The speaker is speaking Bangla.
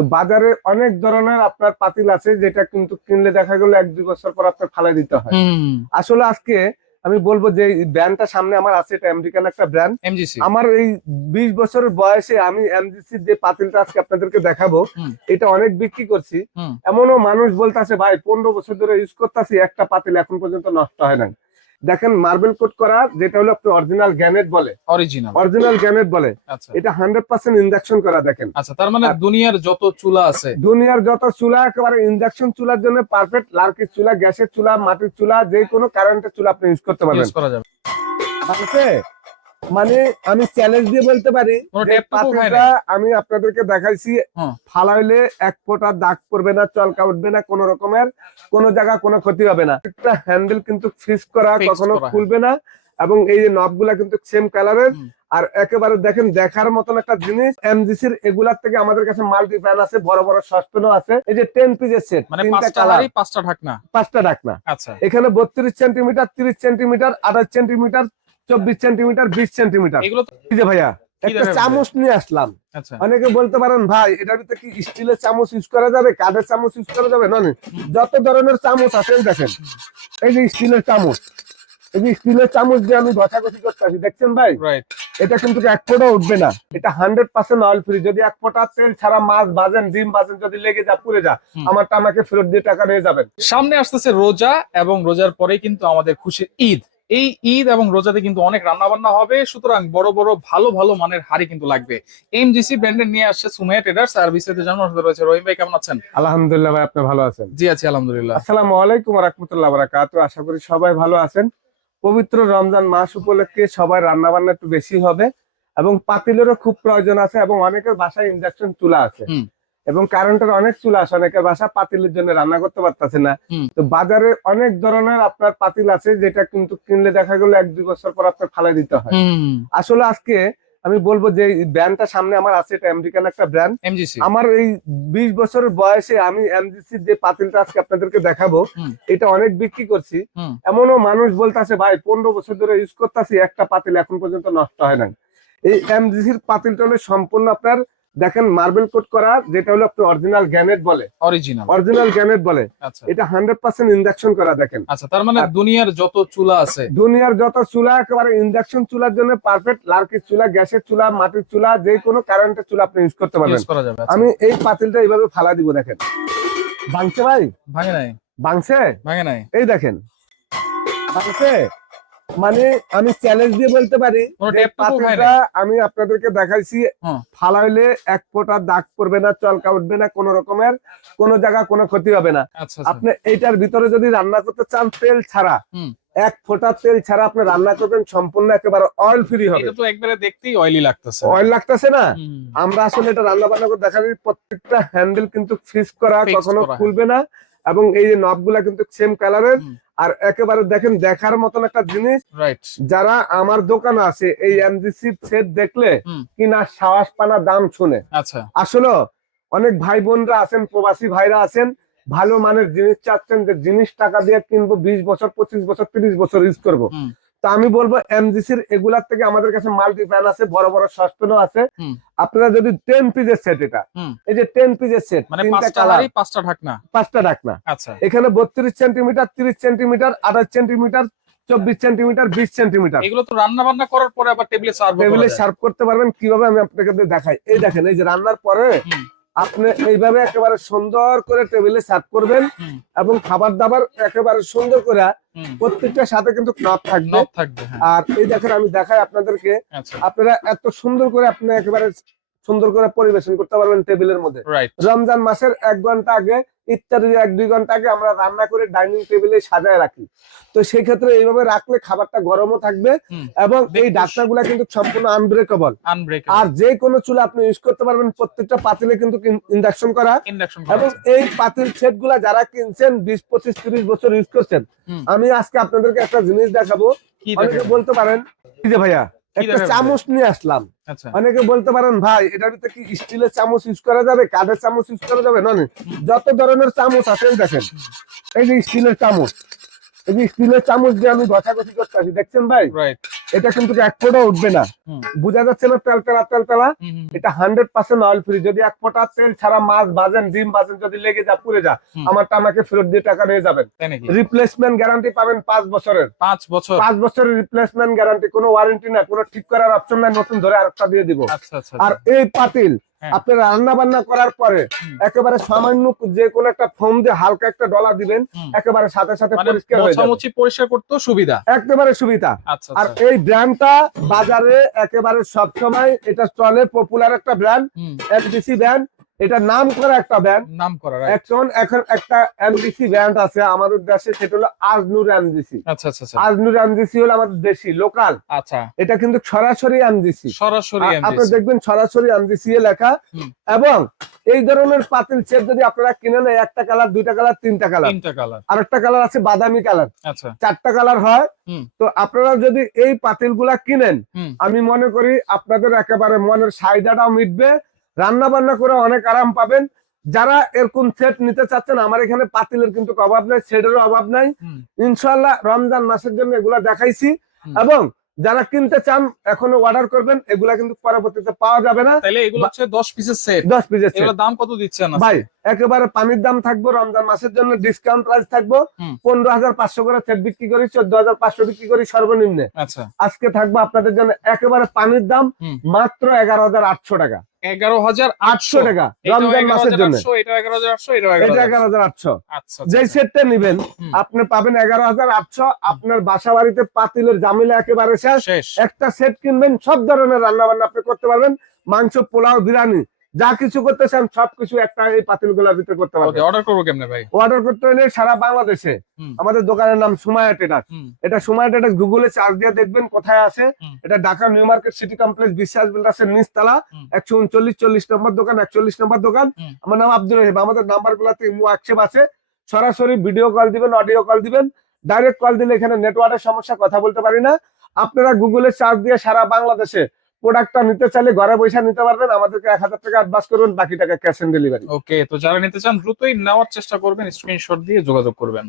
তো বাজারে অনেক ধরনের আপনার পাতিল আছে, যেটা কিন্তু কিনলে দেখা গেল 1-2 বছর পর আপনার ফালাই দিতে হয়। আসলে আজকে আমি বলবো যে ব্র্যান্ডটা সামনে আমার আছে, এটা আমেরিকান একটা ব্র্যান্ড এমজিসি। আমার এই 20 বছরের বয়সে আমি এমজিসি যে পাতিলটা আজকে আপনাদেরকে দেখাবো, এটা অনেক বিক্রি করছি। এমনও মানুষ বলতেছে ভাই 15 বছর ধরে ইউজ করতেছি, একটা পাতিল এখন পর্যন্ত নষ্ট হয় না। দেখেন মার্বেল কোট করা, যেটা হলো আপনি অরিজিনাল গ্যানেট বলে, অরিজিনাল গ্যানেট বলে। আচ্ছা, এটা 100% ইনজেকশন করা। দেখেন, আচ্ছা, তার মানে দুনিয়ার যত চুলা আছে, দুনিয়ার যত চুলা একেবারে ইনজেকশন চুলার জন্য পারফেক্ট। লার্কির চুলা, গ্যাসের চুলা, মাটির চুলা, যে কোনো কারেন্টের চুলা আপনি ইউজ করতে পারবেন। ইউজ করা যাবে। আছে মানে আমি চ্যালেঞ্জ দিয়ে বলতে পারি যে পাতিলটা আমি আপনাদেরকে দেখাইছি, ফালাইলে এক ফোঁটা দাগ পড়বে না, চলকা উঠবে না, কোন রকমের কোন জায়গা কোনো ক্ষতি হবে না। একটা হ্যান্ডেল কিন্তু ফিক্স করা, কখনো খুলবে না, এবং এই যে নবগুলা কিন্তু সেম কালারের। আর একেবারে দেখেন দেখার মতন একটা জিনিস, এমজিসির এগুলার থেকে আমাদের কাছে মাল্টি ফ্যান আছে, বড় বড় সসপ্যানও আছে। এই যে 10 পিসের সেট, মানে 5টা ঢাকনা, 5টা ঢাকনা। আচ্ছা, এখানে 32 centimetre, 30 centimetre, 28 centimetre, 24 centimetre, 20 centimetre. এগুলো এই যে ভাইয়া একটা চামচ নিয়ে আসলাম। আচ্ছা, অনেকে বলতে পারেন ভাই এটার ভিতরে কি স্টিলের চামচ ইউজ করা যাবে, কাঠের চামচ ইউজ করা যাবে? না, যত ধরনের চামচ আছে দেখেন, এই যে স্টিলের চামচ, এই যে স্টিলের চামচ দিয়ে আমি ঘষাঘষি করতে আসি, দেখছেন ভাই? এটা কিন্তু এক ফোঁটা উঠবে না। এটা 100% অয়েল ফ্রি। যদি এক ফোঁটা তেল ছাড়া মাছ ভাজেন, ডিম ভাজেন, যদি লেগে যা, পুড়ে যা, আমারটা আমাকে ফেরত দিয়ে টাকা নিয়ে যাবেন। সামনে আসতেছে রোজা, এবং রোজার পরেই কিন্তু আমাদের খুশির ঈদ। এই ঈদ এবং রোজাতে কিন্তু অনেক রান্না বান্না হবে, সুতরাং বড় বড় ভালো ভালো মানের হাড়ি কিন্তু লাগবে। এমজিসি ব্র্যান্ডের নিয়ে আসছে সুমাইয়া ট্রেডার্স। আর বিস্তারিত জানার সাথে রয়েছে রহিম ভাই। কেমন আছেন? আলহামদুলিল্লাহ ভাই, আপনি ভালো আছেন? জি আছি আলহামদুলিল্লাহ। আসসালামু আলাইকুম ওয়া রাহমাতুল্লাহি ওয়া বারাকাতুহু। আশা করি সবাই ভালো আছেন। পবিত্র রমজান মাস উপলক্ষে সবাই রান্না বান্না একটু বেশি হবে, এবং পাতিলেরও খুব প্রয়োজন আছে, এবং অনেকের বাসায় ইন্ডাকশন চুলা আছে, এবং কারেন্টের অনেক চুলা আছে। অনেকের বাসা পাতিলের জন্য রান্না করতে পারতেছে না। তো বাজারে অনেক ধরনের আপনার পাতিল আছে, যেটা কিন্তু কিনলে দেখা গেল 1-2 বছর পর আপনার ফালাই দিতে হয়। আসলে আজকে আমি বলবো যে ব্র্যান্ডটা সামনে আমার আছে, এটা আমেরিকান একটা ব্র্যান্ড এমজিসি। আমার এই 20 বছরের বয়সে আমি এমজিসি যে পাতিলটা আজকে আপনাদেরকে দেখাবো, এটা অনেক বিক্রি করছি। এমনও মানুষ বলতেছে ভাই 15 বছর ধরে ইউজ করতেছি, একটা পাতিল এখন পর্যন্ত নষ্ট হয় না। এই এমজিসির পাতিলটা হলো সম্পূর্ণ আপনার দেখেন মার্বেল কোট করা, যেটা হলো আপনি অরিজিনাল গ্যানেট বলে, অরিজিনাল গ্যানেট বলে। এটা 100% ইনজেকশন করা। দেখেন, আচ্ছা, তার মানে দুনিয়ার যত চুলা আছে, দুনিয়ার যত চুলা একেবারে ইনজেকশন চুলার জন্য পারফেক্ট। লার্কির চুলা, গ্যাসের চুলা, মাটির চুলা, যে কোনো কারেন্টের চুলা আপনি ইউজ করতে পারবেন। আমি এই পাতিলটা এইভাবে ফালা দিব। দেখেন ভাঙছে ভাই? ভাঙে নাই। ভাঙছে? ভাঙে নাই। এই দেখেন ভাঙছে। মানে আমি চ্যালেঞ্জ দিয়ে বলতে পারি যে পাতিলটা আমি আপনাদেরকে দেখাইছি, ফালাইলে এক ফোঁটা দাগ পড়বে না, চলকা উঠবে না, কোন রকমের কোন জায়গা কোনো ক্ষতি হবে না। আপনি এইটার ভিতরে যদি রান্না করতে চান তেল ছাড়া, এক ফোঁটা তেল ছাড়া আপনি রান্না করবেন, সম্পূর্ণ একেবারে অয়েল ফ্রি হবে। এটা তো একবারে দেখতেই অয়েলি লাগতেছে। অয়েল লাগতেছে না? আমরা আসলে এটা রান্না বান্না করে দেখা যায় প্রত্যেকটা হ্যান্ডেল কিন্তু ফিক্স করা, কখনো খুলবে না, এবং এই যে নবগুলা কিন্তু সেম কালারের। আর একেবারে দেখেন দেখার মতন একটা জিনিস, যারা আমার দোকানে আছে এই এমজিসি সেট দেখলে কিনা সাহস পানা দাম শুনে। আসলে অনেক ভাই বোনরা আছেন, প্রবাসী ভাইরা আছেন, ভালো মানের জিনিস চাচ্ছেন, যে জিনিস টাকা দিয়ে কিনবো, 20 বছর, 25 বছর, 30 বছর ইউজ করবো। তো আমি বলবো এমজিসির এগুলার থেকে আমাদের কাছে মাল্টি ফ্যান আছে, বড় বড় সসপ্যানও আছে। আপনারা যদি 10 পিসের সেট, এটা এই যে 10 পিসের সেট, মানে 5টা ঢাকনা, 5টা ঢাকনা। আচ্ছা, এখানে 32 centimetre, 30 centimetre, 28 centimetre, 24 centimetre, 20 centimetre. এগুলো তো রান্না বান্না করার পরে আবার টেবিলে সার্ভ করতে পারবেন। কিভাবে আমি আপনাকে দেখাই। এই দেখেন, এই যে রান্নার পরে আপনি এইভাবে একেবারে সুন্দর করে টেবিলে সার্ভ করবেন, এবং খাবার দাবার একেবারে সুন্দর করে প্রত্যেকটার সাথে কিন্তু নব থাকবে। আর এই দেখেন আমি দেখাই আপনাদেরকে, আপনারা এত সুন্দর করে আপনি একেবারে সুন্দর করে পরিবেশন করতে পারবেন টেবিলের মধ্যে। রমজান মাসের 1 ঘন্টা আগে, ইত্যাদি 1-2 ঘন্টা আগে আমরা রান্না করে ডাইনিং টেবিলে সাজায় রাখি। তো সেই ক্ষেত্রে এইভাবে রাখলে খাবারটা গরমও থাকবে, এবং এই ঢাকনাগুলা কিন্তু সম্পূর্ণ আনব্রেকেবল। আর যে কোনো চুলা আপনি ইউজ করতে পারবেন। প্রত্যেকটা পাতিলে কিন্তু ইন্ডাকশন করা, এবং এই পাতিল সেট গুলা যারা কিনছেন 20, 25, 30 বছর ইউজ করছেন, আমি আজকে আপনাদেরকে একটা জিনিস দেখাবো। অনেকে বলতে পারেন যে ভাইয়া একটা চামচ নিয়ে আসলাম। অনেকে বলতে পারেন ভাই এটার ভিতরে কি স্টিলের চামচ ইউজ করা যাবে, কাঠের চামচ ইউজ করা যাবে? না, যত ধরনের চামচ আছে দেখেন, এই যে স্টিলের চামচ, এই যে স্টিলের চামচ দিয়ে আমি ঘষাঘষি করতে আসি, দেখছেন ভাই? এটা কিন্তু এক ফোঁটা উঠবে না। হুম। বোঝা যাচ্ছে না তেলতেলা? হুম, হুম, এটা 100% অয়েল ফ্রি। যদি এক ফোঁটা তেল ছাড়া মাছ ভাজেন, ডিম ভাজেন, যদি লেগে যা পুড়ে যা, হুম। আমারটা আমাকে ফেরত দিয়ে টাকা নিয়ে যাবেন। তাই নাকি? রিপ্লেসমেন্ট গ্যারান্টি পাবেন 5 বছরের। 5 বছর? 5 বছরের রিপ্লেসমেন্ট গ্যারান্টি, কোনো ওয়ারেন্টি না, কোনো ঠিক করার অপশন নাই, নতুন ধরে আরেকটা দিয়ে দিব। আচ্ছা আচ্ছা আর আচ্ছা। এই পাতিল হ্যাঁ। আপনি রান্না বান্না করার পরে হুম। একেবারে সামান্য যে কোনো একটা ফোম দিয়ে হালকা একটা ডলা দিবেন, হুম। একেবারে সাথে সাথে মানে পরিষ্কার হয়ে যাবে, মোছামুছি পরিষ্কার করতেও সুবিধা। একেবারে সুবিধা। আচ্ছা আর আচ্ছা। এই ব্র্যান্ডটা বাজারে একেবারে সবসময় এটা চলে, পপুলার একটা ব্র্যান্ড, হুম। MDC brand. এটা নাম করা একটা ব্র্যান্ড। নাম করা, right? এখন একটা এমডিসি ব্র্যান্ড আছে আমাদের দেশে, সেটা হলো আজনুর এমডিসি। আচ্ছা আচ্ছা আচ্ছা। আজনুর এমডিসি হলো আমাদের দেশি লোকাল। আচ্ছা, এটা কিন্তু সরাসরি এমডিসি, সরাসরি আপনি MGC। দেখবেন সরাসরি এমডিসি লেখা। হুম। এবং এই ধরনের পাতিল সেট যদি আপনারা কিনেন, একটা কালার, দুইটা কালার, তিনটা কালার, 3টা কালার। আরেকটা কালার আছে বাদামি কালার, আচ্ছা। 4টা কালার হয়। হুম। তো আপনারা যদি এই পাতিলগুলা কিনেন, হুম। আমি মনে করি আপনাদের একেবারে মনের চাহিদাটাও মিটবে, রান্না বান্না করে অনেক আরাম পাবেন। যারা এরকম সেট নিতে চাচ্ছেন, আমার এখানে পাতিলের কিন্তু অভাব নাই, সেটেরও অভাব নাই। হুম। ইনশাআল্লাহ রমজান মাসের জন্য এগুলা দেখাইছি। হুম। এবং যারা কিনতে চান এখনো অর্ডার করবেন, এগুলা কিন্তু পরবর্তীতে পাওয়া যাবে না। তাহলে এগুলো হচ্ছে 10 পিসের সেট। 10 পিসের এগুলোর দাম কত দিচ্ছেন আজকে? ভাই একেবারে পানির দাম থাকবো, রমজান মাসের জন্য ডিসকাউন্ট প্রাইস থাকবো। হুম। 15,500 করে সেট বিক্রি করি, 14,500 বিক্রি করি সর্বনিম্নে। আচ্ছা। আজকে থাকবো আপনাদের জন্য একেবারে পানির দাম হুম। মাত্র 11,800 টাকা। 11,800 টাকা এটাও রমজান মাসের জন্য। 11,800, এটাও 11,800, এটাও এটা 11,800। 11,800। আচ্ছা যে আচ্ছা। সেটটা নিবেন হুম। আপনি পাবেন 11,800। আপনার বাসা বাড়িতে পাতিলের জামিলা একেবারে শেষ। শেষ। একটা সেট কিনবেন, সব ধরনের রান্না বান্না আপনি করতে পারবেন। মাংস, পোলাও, বিরিয়ানি যা কিছু করতে চান সবকিছু একটা এই পাতিলগুলোর ভিতরে করতে ওকে, পারবেন। অর্ডার করবো কেমনে ভাই? অর্ডার করতে হলে সারা বাংলাদেশে হুম। আমাদের দোকানের নাম সুমাইয়া ট্রেডার্স। হুম। এটা সুমাইয়া ট্রেডার্স গুগলে সার্চ দিয়ে দেখবেন কোথায় আছে। হুম। এটা Dhaka new market city complex বিশ্বাস বিল্ডার্সের নিচতলা, হুম। 139 40 নম্বর দোকান, 41 নম্বর দোকান। হুম। আমার নাম আব্দুর রহিম। আমাদের নাম্বার গুলাতে হোয়াটসঅ্যাপ আছে, সরাসরি ভিডিও কল দিবেন, অডিও কল দিবেন। ডাইরেক্ট কল দিলে এখানে নেটওয়ার্কের সমস্যা, কথা বলতে পারি না। আপনারা গুগলে সার্চ দিয়ে সারা বাংলাদেশে প্রোডাক্টটা নিতে চাইলে ঘরে বসে নিতে পারবেন। আমাদেরকে 1000 টাকা অ্যাডভান্স করবেন, বাকি টাকা ক্যাশ অন ডেলিভারি। ওকে, তো যারা নিতে চান দ্রুতই নেওয়ার চেষ্টা করবেন, স্ক্রিনশট দিয়ে যোগাযোগ করবেন।